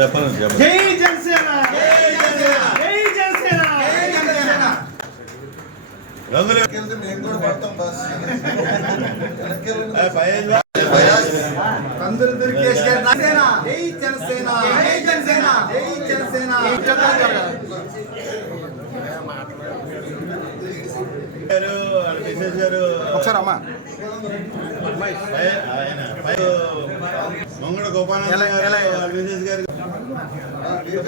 జై జనసేన జై జనసేన ఒకసారి అమ్మా మంగళ గోపాల గారు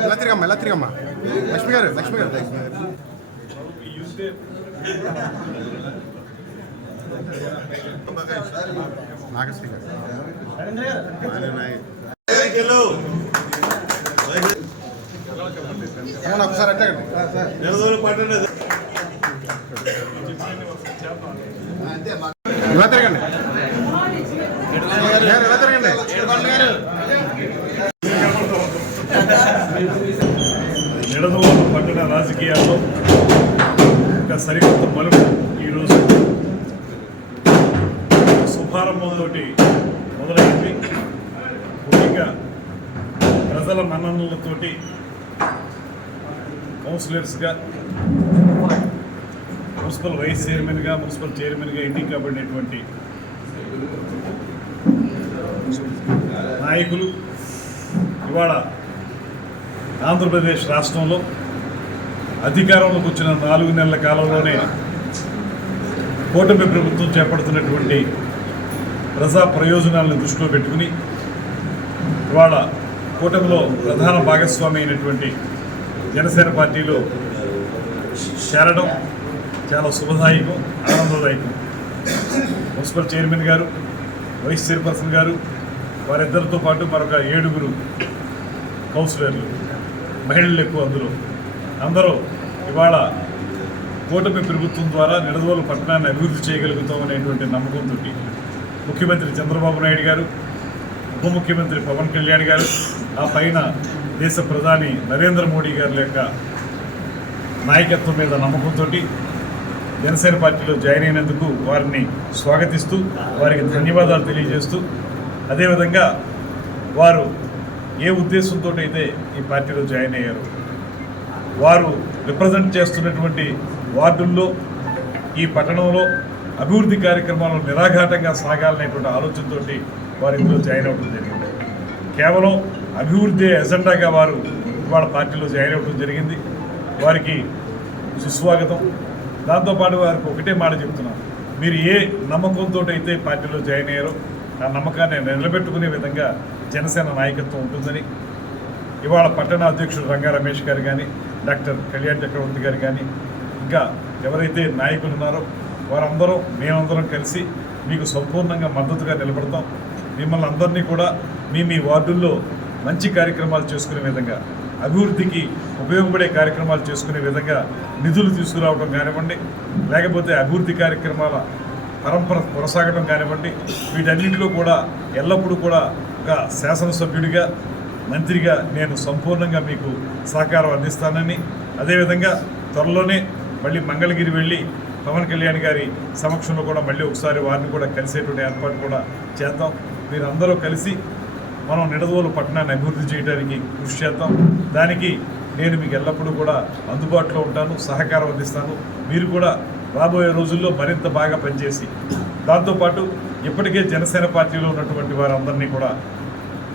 ఎలా తిరిగమ్మా లక్ష్మి గారు నాగశ్రీ గారు ఒకసారి అట్టండి ఇలా తిరగండి నిడదవోలు పట్టణ రాజకీయాల్లో ఒక సరికొత్త మలుపు ఈరోజు శుభారంభంతో మొదలైంది. ముఖ్యంగా ప్రజల మన్ననలతోటి కౌన్సిలర్స్గా, మున్సిపల్ వైస్ చైర్మన్గా, మున్సిపల్ చైర్మన్గా ఎన్నిక కాబడినటువంటి నాయకులు ఇవాళ ఆంధ్రప్రదేశ్ రాష్ట్రంలో అధికారంలోకి వచ్చిన 4 నెలల కాలంలోనే కూటమి ప్రభుత్వం చేపడుతున్నటువంటి ప్రజా ప్రయోజనాలను దృష్టిలో పెట్టుకుని ఇవాళ కూటమిలో ప్రధాన భాగస్వామి అయినటువంటి జనసేన పార్టీలో చేరడం చాలా శుభదాయకం, ఆనందదాయకం. మున్సిపల్ చైర్మన్ గారు, వైస్ చైర్పర్సన్ గారు, వారిద్దరితో పాటు మరొక 7 కౌన్సిలర్లు, మహిళలు ఎక్కువ అందులో, అందరూ ఇవాళ కూటమి ప్రభుత్వం ద్వారా నిడదవోలు పట్టణాన్ని అభివృద్ధి చేయగలుగుతాం అనేటువంటి నమ్మకంతో ముఖ్యమంత్రి చంద్రబాబు నాయుడు గారు, ఉప ముఖ్యమంత్రి పవన్ కళ్యాణ్ గారు, ఆ పైన దేశ ప్రధాని నరేంద్ర మోడీ గారి యొక్క నాయకత్వం మీద నమ్మకంతో జనసేన పార్టీలో జాయిన్ అయినందుకు వారిని స్వాగతిస్తూ వారికి ధన్యవాదాలు తెలియజేస్తూ, అదేవిధంగా వారు ఏ ఉద్దేశంతో అయితే ఈ పార్టీలో జాయిన్ అయ్యారు, వారు రిప్రజెంట్ చేస్తున్నటువంటి వార్డుల్లో ఈ పట్టణంలో అభివృద్ధి కార్యక్రమాలు నిరాఘాటంగా సాగాలనేటువంటి ఆలోచనతో వారు ఇందులో జాయిన్ అవ్వడం జరిగింది. కేవలం అభివృద్ధి ఎజెండాగా వారు ఇవాళ పార్టీలో జాయిన్ అవ్వడం జరిగింది. వారికి సుస్వాగతం. దాంతోపాటు వారికి ఒకటే మాట చెప్తున్నాం, మీరు ఏ నమ్మకంతో అయితే పార్టీలో జాయిన్ అయ్యారో ఆ నమ్మకాన్ని నిలబెట్టుకునే విధంగా జనసేన నాయకత్వం ఉంటుందని ఇవాళ పట్టణ అధ్యక్షుడు రంగా రమేష్ గారు కానీ, డాక్టర్ కళ్యాణ్ చక్రవర్తి గారు కానీ, ఇంకా ఎవరైతే నాయకులు ఉన్నారో వారందరూ మేమందరం కలిసి మీకు సంపూర్ణంగా మద్దతుగా నిలబడతాం. మిమ్మల్ని అందరినీ కూడా మీ వార్డుల్లో మంచి కార్యక్రమాలు చేసుకునే విధంగా, అభివృద్ధికి ఉపయోగపడే కార్యక్రమాలు చేసుకునే విధంగా నిధులు తీసుకురావడం కానివ్వండి, లేకపోతే అభివృద్ధి కార్యక్రమాల పరంపర కొనసాగడం కానివ్వండి, వీటన్నింటిలో కూడా ఎల్లప్పుడూ కూడా ఒక శాసనసభ్యుడిగా, మంత్రిగా నేను సంపూర్ణంగా మీకు సహకారం అందిస్తానని, అదేవిధంగా త్వరలోనే మళ్ళీ మంగళగిరి వెళ్ళి పవన్ కళ్యాణ్ గారి సమక్షంలో కూడా మళ్ళీ ఒకసారి వారిని కూడా కలిసేటువంటి ఏర్పాటు కూడా చేద్దాం. మీరందరూ కలిసి మనం నిడదవోలు పట్టణాన్ని అభివృద్ధి చేయడానికి కృషి చేద్దాం. దానికి నేను మీకు ఎల్లప్పుడూ కూడా అందుబాటులో ఉంటాను, సహకారం అందిస్తాను. మీరు కూడా రాబోయే రోజుల్లో మరింత బాగా పనిచేసి, దాంతోపాటు ఇప్పటికే జనసేన పార్టీలో ఉన్నటువంటి వారందరినీ కూడా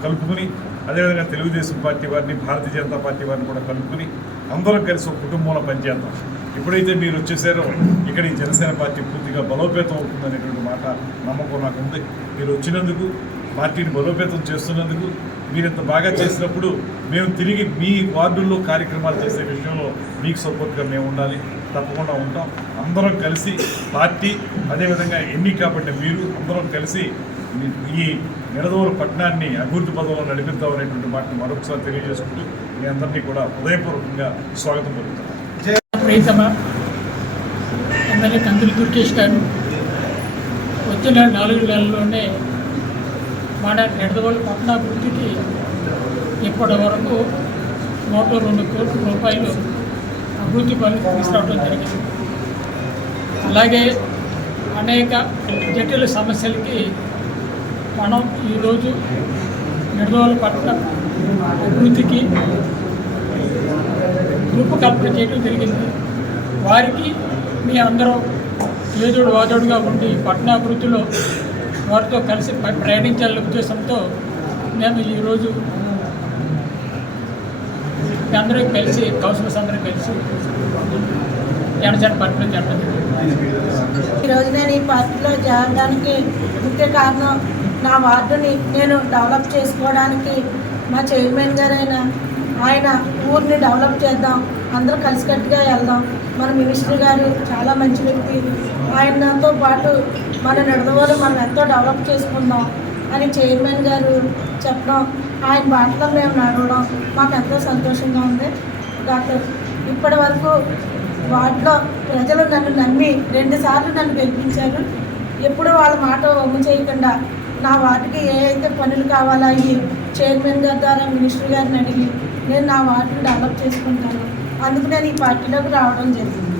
కలుపుకుని, అదేవిధంగా తెలుగుదేశం పార్టీ వారిని, భారతీయ జనతా పార్టీ వారిని కూడా కలుపుకుని అందరం కలిసి ఒక కుటుంబంలో పనిచేద్దాం. ఎప్పుడైతే మీరు వచ్చేసారో ఇక్కడ ఈ జనసేన పార్టీ పూర్తిగా బలోపేతం అవుతుందనేటువంటి మాట నమ్మకం నాకు ఉంది. మీరు వచ్చినందుకు, పార్టీని బలోపేతం చేస్తున్నందుకు, మీరు ఇంత బాగా చేసినప్పుడు మేము తిరిగి మీ వార్డుల్లో కార్యక్రమాలు చేసే విషయంలో మీకు సపోర్ట్గా మేము ఉండాలి, తప్పకుండా ఉంటాం. అందరం కలిసి పార్టీ, అదేవిధంగా ఎన్నిక కాబట్టి మీరు అందరం కలిసి ఈ నిడదవోలు పట్టణాన్ని అభివృద్ధి పదంలో నడిపిద్దాం అనేటువంటి మాటను మరొకసారి తెలియజేసుకుంటూ మీ అందరినీ కూడా హృదయపూర్వకంగా స్వాగతం పలుకుతున్నాను. ప్రియతమ ఎమ్మెల్యే కందులు దుర్గేష్ గారు వచ్చిన 4 నెలల్లోనే మన నిడదవోలు పట్టణాభివృద్ధికి ఇప్పటి వరకు 102 కోట్ల రూపాయలు అభివృద్ధి పనులు తీసుకురావడం జరిగింది. అలాగే అనేక జటిల సమస్యలకి మనం ఈరోజు నిడదవోలు పట్టణ అభివృద్ధికి రూపకల్పన చేయడం జరిగింది. వారికి మీ అందరూ ఏదోడు వాదోడుగా ఉండి పట్టణాభివృద్ధిలో వారితో కలిసి ప్రయాణించాలనే ఉద్దేశంతో మేము ఈరోజు అందరూ కలిసి కౌన్సిలర్స్ అందరూ కలిసి జనసేన పార్టీలో చేరడం జరిగింది. ఈరోజు నేను ఈ పార్టీలో చేరడానికి ముఖ్య కారణం నా వార్డుని నేను డెవలప్ చేసుకోవడానికి మా చైర్మన్ గారైన ఆయన ఊరిని డెవలప్ చేద్దాం, అందరూ కలిసికట్టుగా వెళ్దాం. మన మినిస్టర్ గారు చాలా మంచి వ్యక్తి, ఆయనతో పాటు మన నిడదవోలు మనం ఎంతో డెవలప్ చేసుకుందాం అని చైర్మన్ గారు చెప్పడం, ఆయన బాటలో మేము నడవడం మాకు ఎంతో సంతోషంగా ఉంది. డాక్టర్ ఇప్పటి వరకు వార్డులో ప్రజలు నన్ను నమ్మి 2 సార్లు నన్ను గెలిపించారు. ఎప్పుడు వాళ్ళ మాట వమ్ము చేయకుండా నా వార్డుకి ఏ అయితే పనులు కావాలో అవి చైర్మన్ గారి ద్వారా మినిస్టర్ గారిని అడిగి నేను నా వార్డుని డెవలప్ చేసుకుంటాను. అందుకు నేను ఈ పార్టీలోకి రావడం జరిగింది.